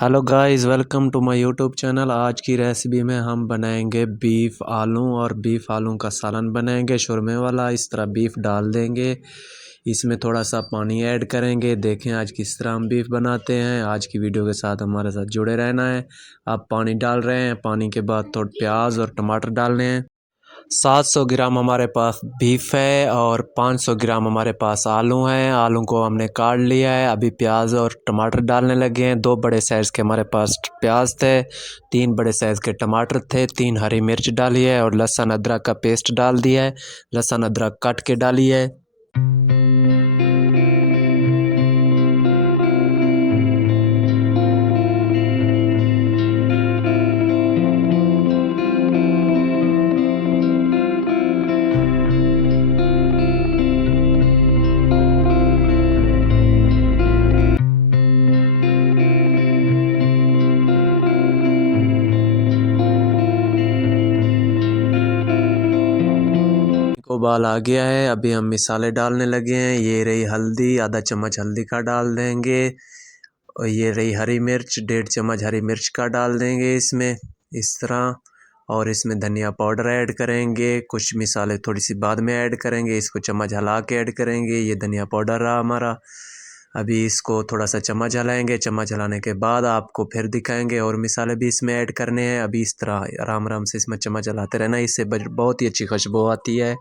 Hello guys, welcome to my YouTube channel. आज की recipe में हम बनाएंगे बीफ आलू और बीफ आलू का सालन बनाएंगे शोरमे वाला। इस तरह बीफ डाल देंगे, इसमें थोड़ा सा पानी ऐड करेंगे। देखें आज किस तरह हम बीफ बनाते हैं। आज की वीडियो के साथ हमारे साथ जुड़े रहना है। आप पानी डाल रहे हैं, पानी के बाद थोड़ा प्याज और टमाटर डालने हैं। 700 ग्राम हमारे पास बीफ है और 500 ग्राम हमारे पास आलू हैं। आलू को हमने काट लिया है। अभी प्याज और टमाटर डालने लगे हैं। 2 बड़े साइज़ के हमारे पास प्याज थे, 3 बड़े साइज़ के टमाटर थे, 3 हरी मिर्च डाली है और लहसुन अदरक का पेस्ट डाल दिया है। लहसुन अदरक काट के डाली है। उबाल आ गया है। अभी हम मिसाले डालने लगे हैं। ये रही हल्दी, आधा चम्मच हल्दी का डाल देंगे। और ये रही हरी मिर्च, 1.5 चम्मच हरी मिर्च का डाल देंगे इसमें इस तरह। और इसमें धनिया पाउडर ऐड करेंगे। कुछ मिसाले थोड़ी सी बाद में ऐड करेंगे। इसको चम्मच हिला के ऐड करेंगे। ये धनिया पाउडर रहा हमारा। अभी इसको थोड़ा सा चम्मच हिलाएंगे। चम्मच हिलाने के बाद आपको फिर दिखाएंगे और मिसाले भी इसमें ऐड करने हैं। अभी इस तरह आराम आराम से इसमें चम्मच हिलाते रहना, इससे बहुत ही अच्छी खुशबू आती है।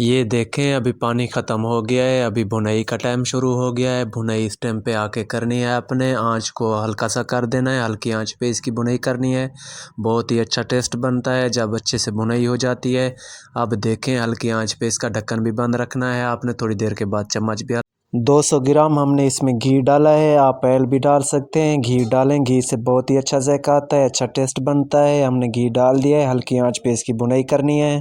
ये देखें अभी पानी ख़त्म हो गया है। अभी भुनाई का टाइम शुरू हो गया है। भुनाई इस टाइम पे आके करनी है। अपने आंच को हल्का सा कर देना है। हल्की आंच पे इसकी भुनाई करनी है। बहुत ही अच्छा टेस्ट बनता है जब अच्छे से भुनाई हो जाती है। अब देखें हल्की आंच पे इसका ढक्कन भी बंद रखना है आपने। थोड़ी देर के बाद चम्मच भी 200 ग्राम हमने इसमें घी डाला है। आप ऑयल भी डाल सकते हैं। घी डालें, घी से बहुत ही अच्छा जायका आता है, अच्छा टेस्ट बनता है। हमने घी डाल दिया है। हल्की आंच पे इसकी भुनाई करनी है।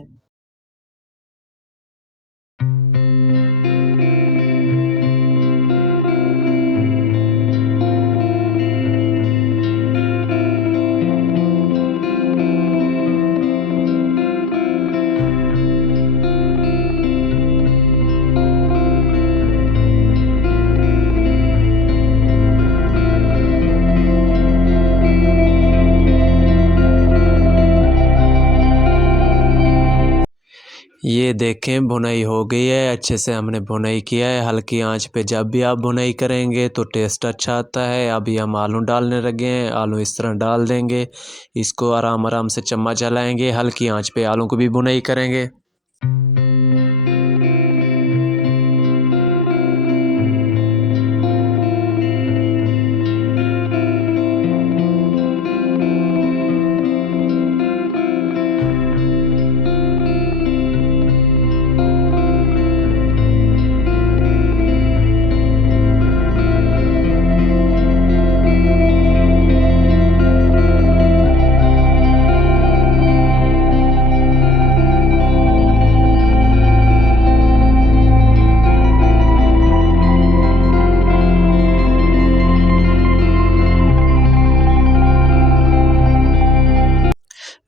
ये देखें भुनाई हो गई है। अच्छे से हमने भुनाई किया है हल्की आंच पे। जब भी आप भुनाई करेंगे तो टेस्ट अच्छा आता है। अभी हम आलू डालने लगे हैं। आलू इस तरह डाल देंगे। इसको आराम आराम से चम्मच चलाएंगे। हल्की आंच पे आलू को भी भुनाई करेंगे।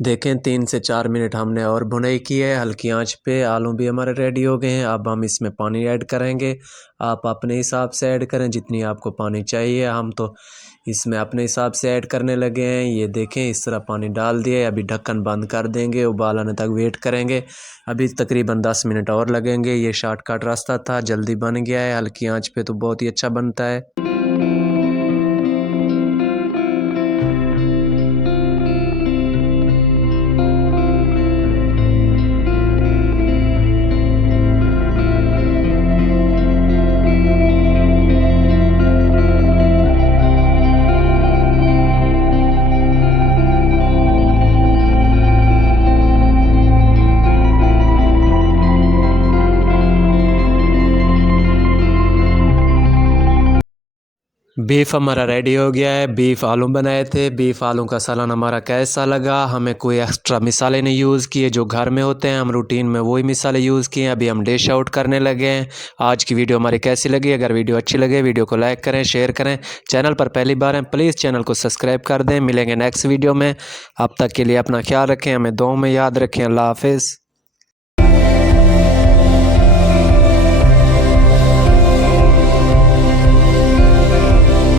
देखें 3 से 4 मिनट हमने और भुनाई की है हल्की आंच पे। आलू भी हमारे रेडी हो गए हैं। अब हम इसमें पानी ऐड करेंगे। आप अपने हिसाब से ऐड करें जितनी आपको पानी चाहिए। हम तो इसमें अपने हिसाब से ऐड करने लगे हैं। ये देखें इस तरह पानी डाल दिए। अभी ढक्कन बंद कर देंगे, उबाल आने तक वेट करेंगे। अभी तकरीबन 10 मिनट और लगेंगे। ये शॉर्टकट रास्ता था, जल्दी बन गया है। हल्की आंच पे तो बहुत ही अच्छा बनता है। बीफ हमारा रेडी हो गया है। बीफ आलू बनाए थे। बीफ आलू का सालन हमारा कैसा लगा? हमें कोई एक्स्ट्रा मिसाले नहीं यूज़ किए, जो घर में होते हैं हम रूटीन में वही मिसाले यूज़ किए। अभी हम डिश आउट करने लगे हैं। आज की वीडियो हमारी कैसी लगी? अगर वीडियो अच्छी लगे वीडियो को लाइक करें, शेयर करें। चैनल पर पहली बार हैं प्लीज़ चैनल को सब्सक्राइब कर दें। मिलेंगे नेक्स्ट वीडियो में। अब तक के लिए अपना ख्याल रखें, हमें दुआओं में याद रखें। अल्लाह हाफिज़।